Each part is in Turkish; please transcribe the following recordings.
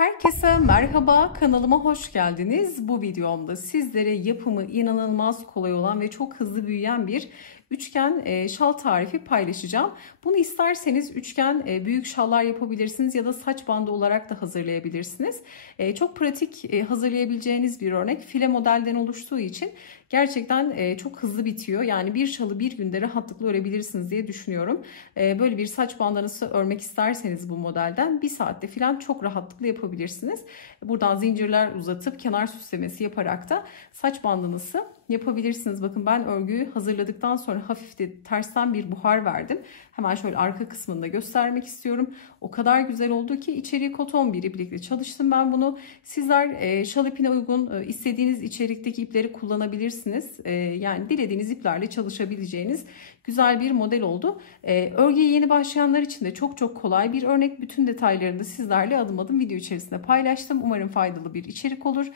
Herkese merhaba, kanalıma hoş geldiniz. Bu videomda sizlere yapımı inanılmaz kolay olan ve çok hızlı büyüyen bir üçgen şal tarifi paylaşacağım. Bunu isterseniz üçgen büyük şallar yapabilirsiniz ya da saç bandı olarak da hazırlayabilirsiniz. Çok pratik hazırlayabileceğiniz bir örnek. File modelden oluştuğu için gerçekten çok hızlı bitiyor. Yani bir şalı bir günde rahatlıkla örebilirsiniz diye düşünüyorum. Böyle bir saç bandanası örmek isterseniz bu modelden bir saatte falan çok rahatlıkla yapabilirsiniz. Buradan zincirler uzatıp kenar süslemesi yaparak da saç bandanası yapabilirsiniz. Bakın ben örgüyü hazırladıktan sonra hafif de tersten bir buhar verdim. Hemen şöyle arka kısmını da göstermek istiyorum. O kadar güzel oldu ki içeriği koton bir iple çalıştım ben bunu. Sizler şal ipine uygun istediğiniz içerikteki ipleri kullanabilirsiniz. Yani dilediğiniz iplerle çalışabileceğiniz güzel bir model oldu. Örgüye yeni başlayanlar için de çok kolay bir örnek. Bütün detaylarını sizlerle adım adım video içerisinde paylaştım. Umarım faydalı bir içerik olur.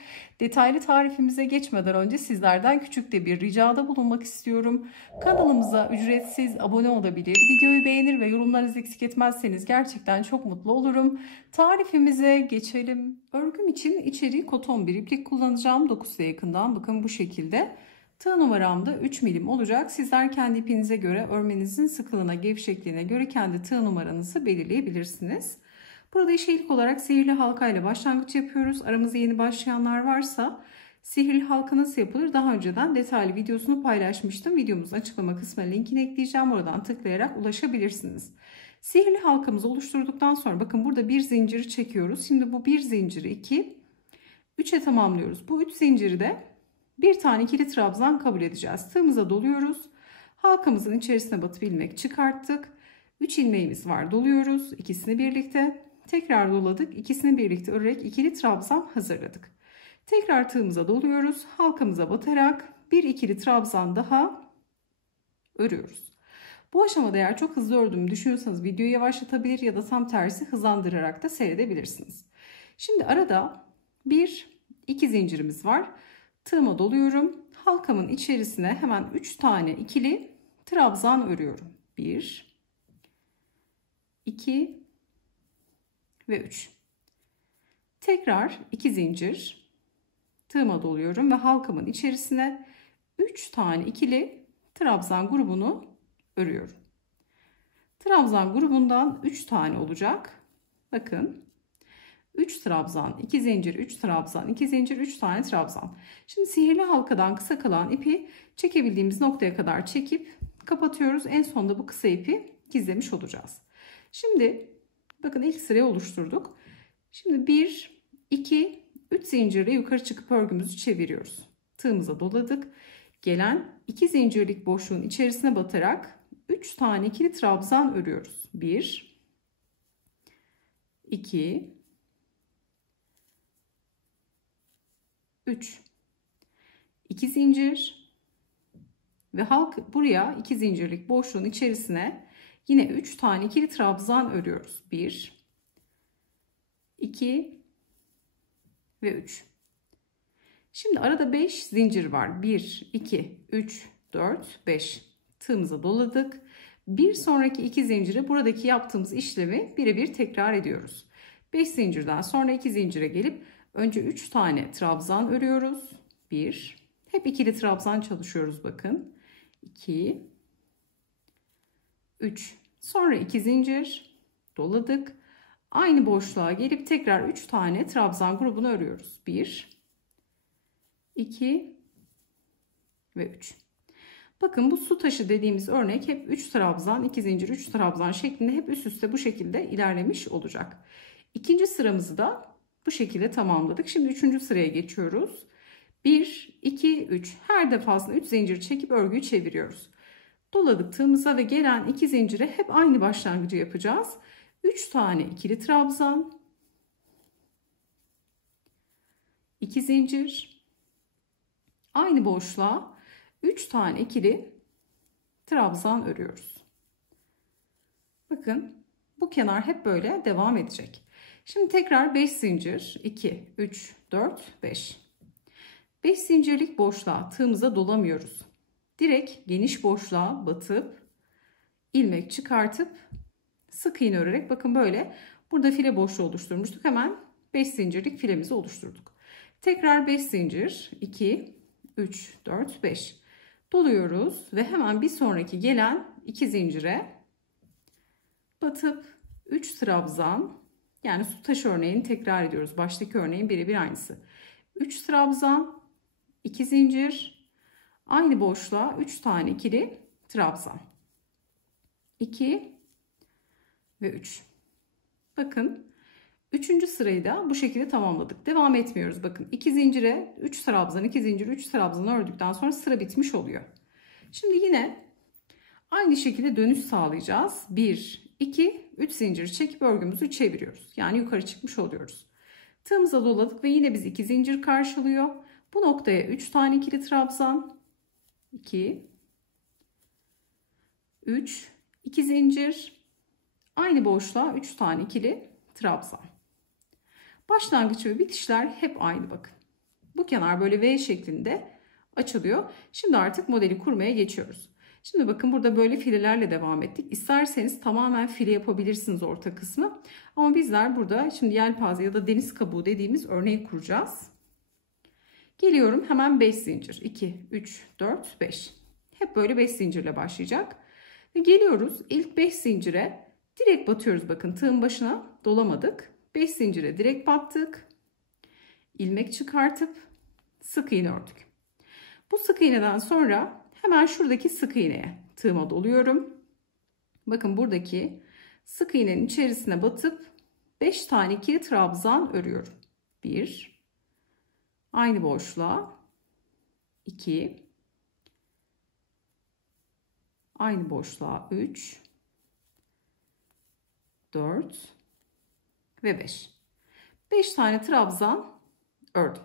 Detaylı tarifimize geçmeden önce sizlerden küçük de bir ricada bulunmak istiyorum. Kanalımıza ücretsiz abone olabilir, videoyu beğenir ve yorumlarınızı eksik etmezseniz gerçekten çok mutlu olurum. Tarifimize geçelim. Örgüm için içeriği koton bir iplik kullanacağım. Dokusu yakından bakın bu şekilde. Tığ numaram da 3 milim olacak. Sizler kendi ipinize göre örmenizin sıkılığına, gevşekliğine göre kendi tığ numaranızı belirleyebilirsiniz. Burada işe ilk olarak sihirli halka ile başlangıç yapıyoruz. Aramızda yeni başlayanlar varsa sihirli halka nasıl yapılır daha önceden detaylı videosunu paylaşmıştım. Videomuzun açıklama kısmına linkini ekleyeceğim. Oradan tıklayarak ulaşabilirsiniz. Sihirli halkamızı oluşturduktan sonra bakın burada bir zinciri çekiyoruz. Şimdi bu bir zinciri 2, 3'e tamamlıyoruz. Bu 3 zinciri de bir tane ikili trabzan kabul edeceğiz. Tığımıza doluyoruz. Halkamızın içerisine batıp ilmek çıkarttık. 3 ilmeğimiz var. Doluyoruz. İkisini birlikte. Tekrar doladık. İkisini birlikte örerek ikili trabzan hazırladık. Tekrar tığımıza doluyoruz. Halkamıza batarak bir ikili trabzan daha örüyoruz. Bu aşamada eğer çok hızlı ördüğümü düşünüyorsanız videoyu yavaşlatabilir ya da tam tersi hızlandırarak da seyredebilirsiniz. Şimdi arada bir iki zincirimiz var. Tığıma doluyorum. Halkamın içerisine hemen 3 tane ikili trabzan örüyorum. 1 2 ve 3. Tekrar 2 zincir. Tığıma doluyorum ve halkamın içerisine 3 tane ikili trabzan grubunu örüyorum. Trabzan grubundan 3 tane olacak. Bakın. 3 trabzan, 2 zincir, 3 trabzan, 2 zincir, 3 tane trabzan. Şimdi sihirli halkadan kısa kalan ipi çekebildiğimiz noktaya kadar çekip kapatıyoruz. En sonunda bu kısa ipi gizlemiş olacağız. Şimdi bakın ilk sırayı oluşturduk. Şimdi 1, 2, 3 zincirle yukarı çıkıp örgümüzü çeviriyoruz. Tığımıza doladık. Gelen 2 zincirlik boşluğun içerisine batarak 3 tane ikili trabzan örüyoruz. 1, 2, 3, 2 zincir ve halk buraya 2 zincirlik boşluğun içerisine yine 3 tane ikili trabzan örüyoruz. 1, 2 ve 3. Şimdi arada 5 zincir var. 1, 2, 3, 4, 5. Tığımıza doladık. Bir sonraki 2 zincire buradaki yaptığımız işlemi birebir tekrar ediyoruz. 5 zincirden sonra 2 zincire gelip önce 3 tane trabzan örüyoruz. 1. Hep ikili trabzan çalışıyoruz bakın. 2. 3. Sonra 2 zincir doladık. Aynı boşluğa gelip tekrar 3 tane trabzan grubunu örüyoruz. 1. 2 ve 3. Bakın bu su taşı dediğimiz örnek hep 3 trabzan, 2 zincir, 3 trabzan şeklinde hep üst üste bu şekilde ilerlemiş olacak. İkinci sıramızı da bu şekilde tamamladık. Şimdi 3. sıraya geçiyoruz. 1, 2, 3. Her defasında 3 zincir çekip örgüyü çeviriyoruz. Doladık tığımıza ve gelen 2 zincire hep aynı başlangıcı yapacağız. 3 tane ikili trabzan, 2 zincir, aynı boşluğa 3 tane ikili trabzan örüyoruz. Bakın bu kenar hep böyle devam edecek. Şimdi tekrar 5 zincir, 2, 3, 4, 5. 5 zincirlik boşluğa tığımıza dolamıyoruz. Direkt geniş boşluğa batıp ilmek çıkartıp sık iğne örerek bakın böyle burada file boşluğu oluşturmuştuk. Hemen 5 zincirlik filemizi oluşturduk. Tekrar 5 zincir, 2, 3, 4, 5 doluyoruz ve hemen bir sonraki gelen 2 zincire batıp 3 trabzan, yani su taşı örneğini tekrar ediyoruz. Baştaki örneğin birebir aynısı. 3 trabzan, 2 zincir, aynı boşluğa 3 tane ikili trabzan. 2 ve 3. Bakın 3. sırayı da bu şekilde tamamladık. Devam etmiyoruz. Bakın 2 zincire 3 trabzan, 2 zincir, 3 trabzan ördükten sonra sıra bitmiş oluyor. Şimdi yine aynı şekilde dönüş sağlayacağız. 1, 2, 3 zincir çekip örgümüzü çeviriyoruz. Yani yukarı çıkmış oluyoruz. Tığımıza doladık ve yine biz 2 zincir karşılıyor. Bu noktaya 3 tane ikili trabzan, 2, 3, 2 zincir, aynı boşluğa 3 tane ikili trabzan. Başlangıç ve bitişler hep aynı bakın. Bu kenar böyle V şeklinde açılıyor. Şimdi artık modeli kurmaya geçiyoruz. Şimdi bakın burada böyle filelerle devam ettik. İsterseniz tamamen file yapabilirsiniz orta kısmı. Ama bizler burada şimdi yelpaze ya da deniz kabuğu dediğimiz örneği kuracağız. Geliyorum hemen 5 zincir. 2, 3, 4, 5. Hep böyle 5 zincirle başlayacak. Ve geliyoruz ilk 5 zincire direkt batıyoruz. Bakın tığın başına dolamadık. 5 zincire direkt battık. İlmek çıkartıp sık iğne ördük. Bu sık iğneden sonra hemen şuradaki sık iğneye tığıma doluyorum. Bakın buradaki sık iğnenin içerisine batıp 5 tane ikili trabzan örüyorum. 1, aynı boşluğa 2, aynı boşluğa 3, 4 ve 5. 5 tane trabzan ördüm.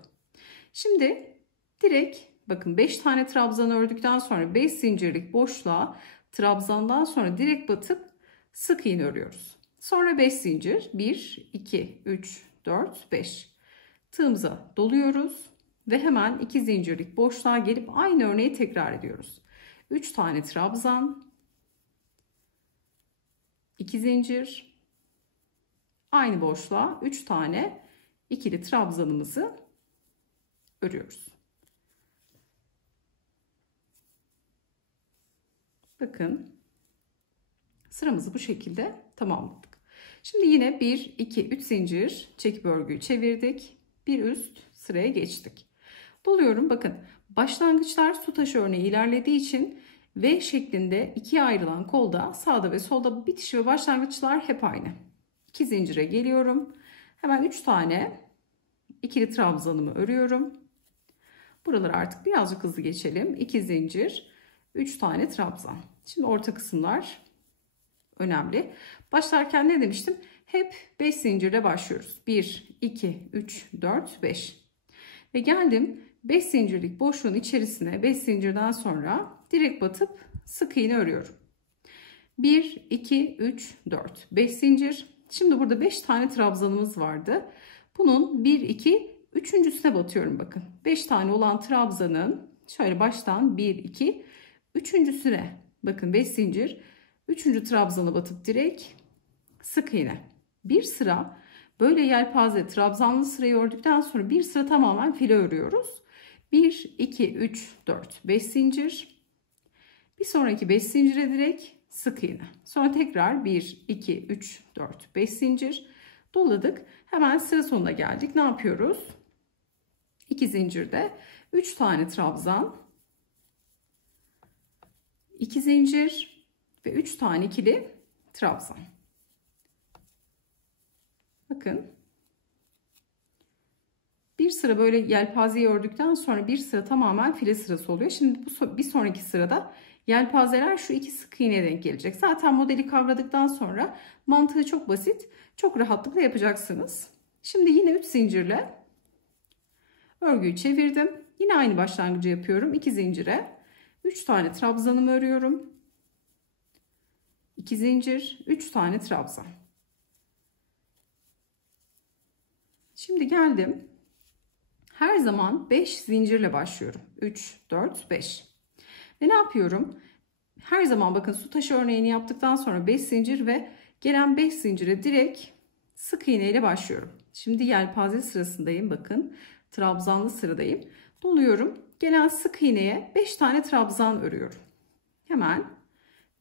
Şimdi direkt bakın 5 tane trabzan ördükten sonra 5 zincirlik boşluğa trabzandan sonra direkt batıp sık iğne örüyoruz. Sonra 5 zincir, 1, 2, 3, 4, 5. Tığımıza doluyoruz ve hemen 2 zincirlik boşluğa gelip aynı örneği tekrar ediyoruz. 3 tane trabzan, 2 zincir, aynı boşluğa 3 tane ikili trabzanımızı örüyoruz. Bakın sıramızı bu şekilde tamamladık. Şimdi yine 1, 2, 3 zincir çekip örgüyü çevirdik. Bir üst sıraya geçtik. Doluyorum. Bakın başlangıçlar su taşı örneği ilerlediği için V şeklinde ikiye ayrılan kolda sağda ve solda bitiş ve başlangıçlar hep aynı. 2 zincire geliyorum. Hemen 3 tane ikili trabzanımı örüyorum. Buraları artık birazcık hızlı geçelim. 2 zincir, 3 tane trabzan. Şimdi orta kısımlar önemli. Başlarken ne demiştim? Hep 5 zincirle başlıyoruz. 1, 2, 3, 4, 5. Ve geldim 5 zincirlik boşluğun içerisine 5 zincirden sonra direkt batıp sık iğne örüyorum. 1, 2, 3, 4, 5 zincir. Şimdi burada 5 tane trabzanımız vardı. Bunun 1, 2, üçüncüsüne batıyorum bakın. 5 tane olan trabzanın şöyle baştan 1, 2, üçüncüsüne bakın 5 zincir. 3. trabzana batıp direkt sık iğne. Bir sıra böyle yelpaze trabzanlı sırayı ördükten sonra bir sıra tamamen file örüyoruz. 1, 2, 3, 4, 5 zincir. Bir sonraki 5 zincire direkt sık iğne. Sonra tekrar 1, 2, 3, 4, 5 zincir. Doladık. Hemen sıra sonuna geldik. Ne yapıyoruz? 2 zincirde 3 tane trabzan, 2 zincir ve 3 tane ikili trabzan. Bakın. Bir sıra böyle yelpazeyi ördükten sonra bir sıra tamamen file sırası oluyor. Şimdi bir sonraki sırada yelpazeler şu iki sık iğneye denk gelecek. Zaten modeli kavradıktan sonra mantığı çok basit. Çok rahatlıkla yapacaksınız. Şimdi yine 3 zincirle örgüyü çevirdim. Yine aynı başlangıcı yapıyorum. 2 zincire 3 tane trabzanımı örüyorum. 2 zincir, 3 tane trabzan. Şimdi geldim. Her zaman 5 zincirle başlıyorum. 3, 4, 5. Ve ne yapıyorum? Her zaman bakın su taşı örneğini yaptıktan sonra 5 zincir ve gelen 5 zincire direkt sık iğne ile başlıyorum. Şimdi yelpaze sırasındayım. Bakın trabzanlı sıradayım. Doluyorum. Gelen sık iğneye 5 tane trabzan örüyorum. Hemen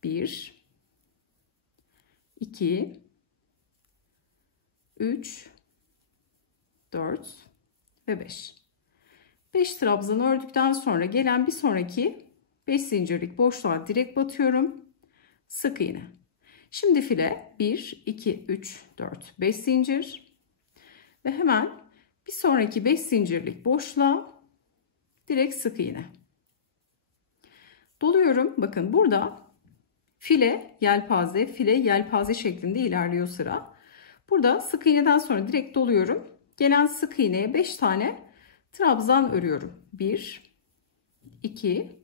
1, 2, 3, 4 ve 5. 5 trabzan ördükten sonra gelen bir sonraki 5 zincirlik boşluğa direkt batıyorum. Sık iğne. Şimdi file 1, 2, 3, 4, 5 zincir ve hemen bir sonraki 5 zincirlik boşluğa direkt sık iğne. Doluyorum. Bakın burada file, yelpaze şeklinde ilerliyor sıra. Burada sık iğneden sonra direkt doluyorum. Gelen sık iğneye 5 tane trabzan örüyorum. 1, 2,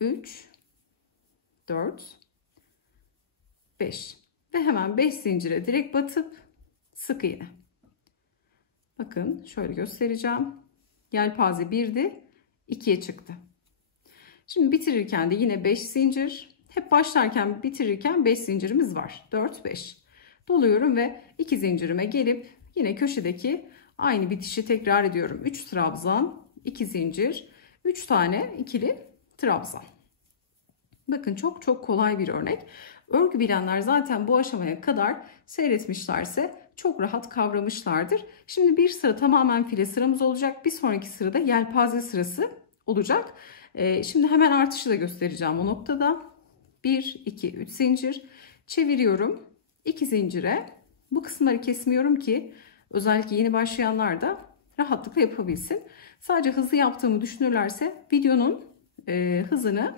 3, 4, 5 ve hemen 5 zincire direkt batıp sık iğne. Bakın şöyle göstereceğim. Yelpaze 1'di, 2'ye çıktı. Şimdi bitirirken de yine 5 zincir. Hep başlarken bitirirken 5 zincirimiz var. 4, 5. Doluyorum ve 2 zincirime gelip yine köşedeki aynı bitişi tekrar ediyorum. 3 trabzan, 2 zincir, 3 tane ikili trabzan. Bakın çok çok kolay bir örnek. Örgü bilenler zaten bu aşamaya kadar seyretmişlerse çok rahat kavramışlardır. Şimdi bir sıra tamamen file sıramız olacak. Bir sonraki sırada yelpaze sırası olacak. Şimdi hemen artışı da göstereceğim o noktada. 1, 2, 3 zincir çeviriyorum. 2 zincire. Bu kısımları kesmiyorum ki özellikle yeni başlayanlar da rahatlıkla yapabilsin. Sadece hızlı yaptığımı düşünürlerse videonun hızını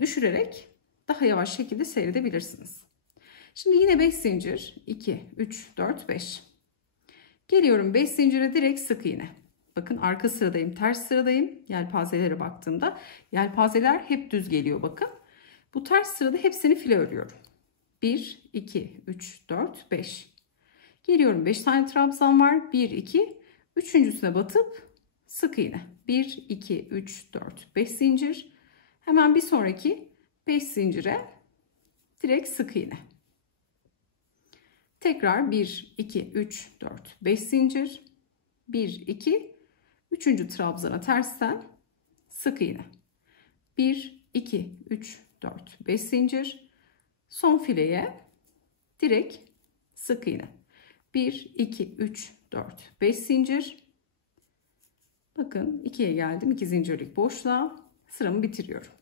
düşürerek daha yavaş şekilde seyredebilirsiniz. Şimdi yine 5 zincir 2, 3, 4, 5. Geliyorum 5 zincire direkt sık iğne. Bakın arka sıradayım, ters sıradayım. Yelpazelere baktığımda yelpazeler hep düz geliyor bakın. Bu ters sırada hepsini file örüyorum. 1, 2, 3, 4, 5. Geliyorum 5 tane trabzan var. 1, 2, üçüncüsüne batıp sık iğne. 1, 2, 3, 4, 5 zincir. Hemen bir sonraki 5 zincire direkt sık iğne. Tekrar 1, 2, 3, 4, 5 zincir. 1, 2, üçüncü trabzana tersten sık iğne. 1, 2, 3, 4, 5 zincir. Son fileye direkt sık iğne. 1, 2, 3, 4, 5 zincir. Bakın 2'ye geldim. 2 zincirlik boşluğa sıramı bitiriyorum.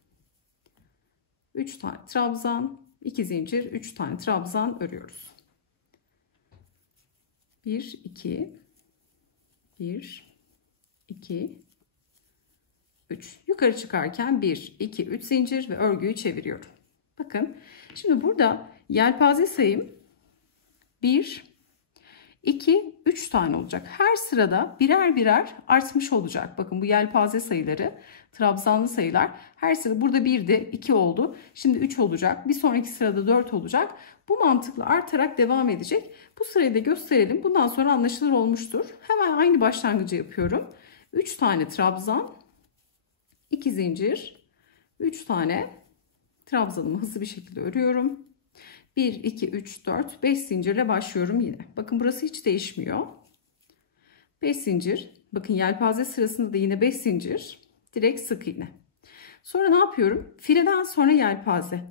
3 tane trabzan, 2 zincir, 3 tane trabzan örüyoruz. 1, 2, 1, 2, 3. Yukarı çıkarken 1, 2, 3 zincir ve örgüyü çeviriyorum. Bakın şimdi burada yelpaze sayım 1, 2, 3 tane olacak. Her sırada birer birer artmış olacak. Bakın bu yelpaze sayıları, trabzanlı sayılar. Her sırada burada 1'di, 2 oldu. Şimdi 3 olacak. Bir sonraki sırada 4 olacak. Bu mantıkla artarak devam edecek. Bu sırayı da gösterelim. Bundan sonra anlaşılır olmuştur. Hemen aynı başlangıcı yapıyorum. 3 tane trabzan, 2 zincir, 3 tane trabzanımı hızlı bir şekilde örüyorum. 1, 2, 3, 4, 5 zincirle başlıyorum yine. Bakın burası hiç değişmiyor. 5 zincir. Bakın yelpaze sırasında da yine 5 zincir. Direkt sık iğne. Sonra ne yapıyorum? Fileden sonra yelpaze.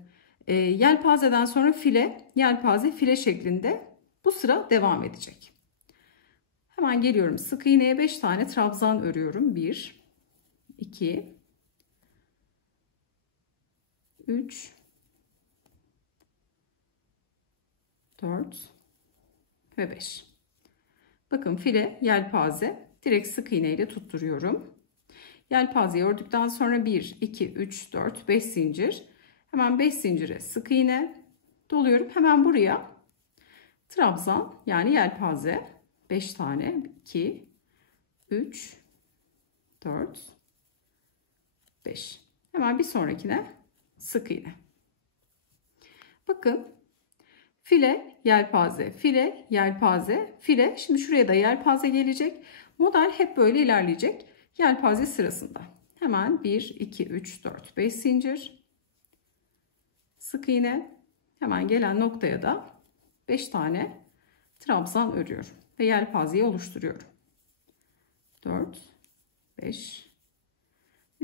Yelpazeden sonra file, yelpaze, file şeklinde bu sıra devam edecek. Hemen geliyorum. Sık iğneye 5 tane trabzan örüyorum. 1, 2, 3, 4 ve 5. Bakın file, yelpaze, direkt sık iğne ile tutturuyorum. Yelpazeyi ördükten sonra 1, 2, 3, 4, 5 zincir. Hemen 5 zincire sık iğne doluyorum. Hemen buraya trabzan yani yelpaze 5 tane 2, 3, 4, 5. Hemen bir sonrakine sık iğne. Bakın file, yelpaze, file, yelpaze, file. Şimdi şuraya da yelpaze gelecek. Model hep böyle ilerleyecek. Yelpaze sırasında. Hemen 1, 2, 3, 4, 5 zincir. Sık iğne. Hemen gelen noktaya da 5 tane trabzan örüyorum ve yelpazeyi oluşturuyorum. 4, 5,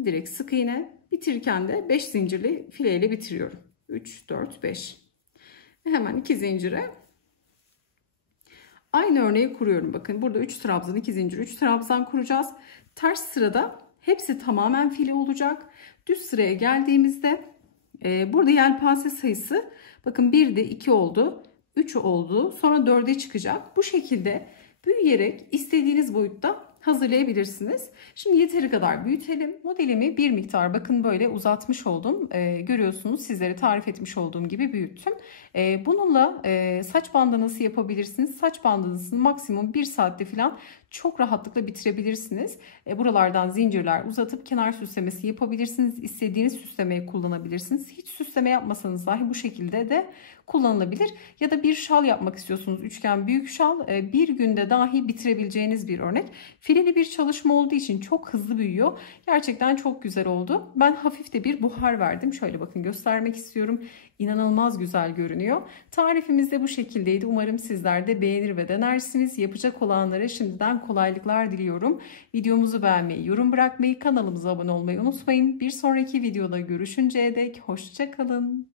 direkt sık iğne, bitirirken de 5 zincirli fileyle bitiriyorum. 3, 4, 5 ve hemen 2 zincire aynı örneği kuruyorum. Bakın burada 3 trabzan, 2 zincir, 3 trabzan kuracağız. Ters sırada hepsi tamamen file olacak. Düz sıraya geldiğimizde burada yelpaze sayısı bakın 1'de 2 oldu, 3 oldu, sonra 4'e çıkacak. Bu şekilde büyüyerek istediğiniz boyutta hazırlayabilirsiniz. Şimdi yeteri kadar büyütelim. Modelimi bir miktar bakın böyle uzatmış oldum. Görüyorsunuz, sizlere tarif etmiş olduğum gibi büyüttüm. Bununla saç bandanası yapabilirsiniz. Saç bandanasını maksimum 1 saatte falan çok rahatlıkla bitirebilirsiniz. Buralardan zincirler uzatıp kenar süslemesi yapabilirsiniz. İstediğiniz süslemeyi kullanabilirsiniz. Hiç süsleme yapmasanız dahi bu şekilde de kullanılabilir. Ya da bir şal yapmak istiyorsunuz. Üçgen büyük şal. Bir günde dahi bitirebileceğiniz bir örnek. Fileli bir çalışma olduğu için çok hızlı büyüyor. Gerçekten çok güzel oldu. Ben hafif de bir buhar verdim. Şöyle bakın göstermek istiyorum. İnanılmaz güzel görünüyor. Tarifimiz de bu şekildeydi. Umarım sizler de beğenir ve denersiniz. Yapacak olanlara şimdiden kolaylıklar diliyorum. Videomuzu beğenmeyi, yorum bırakmayı, kanalımıza abone olmayı unutmayın. Bir sonraki videoda görüşünceye dek hoşça kalın.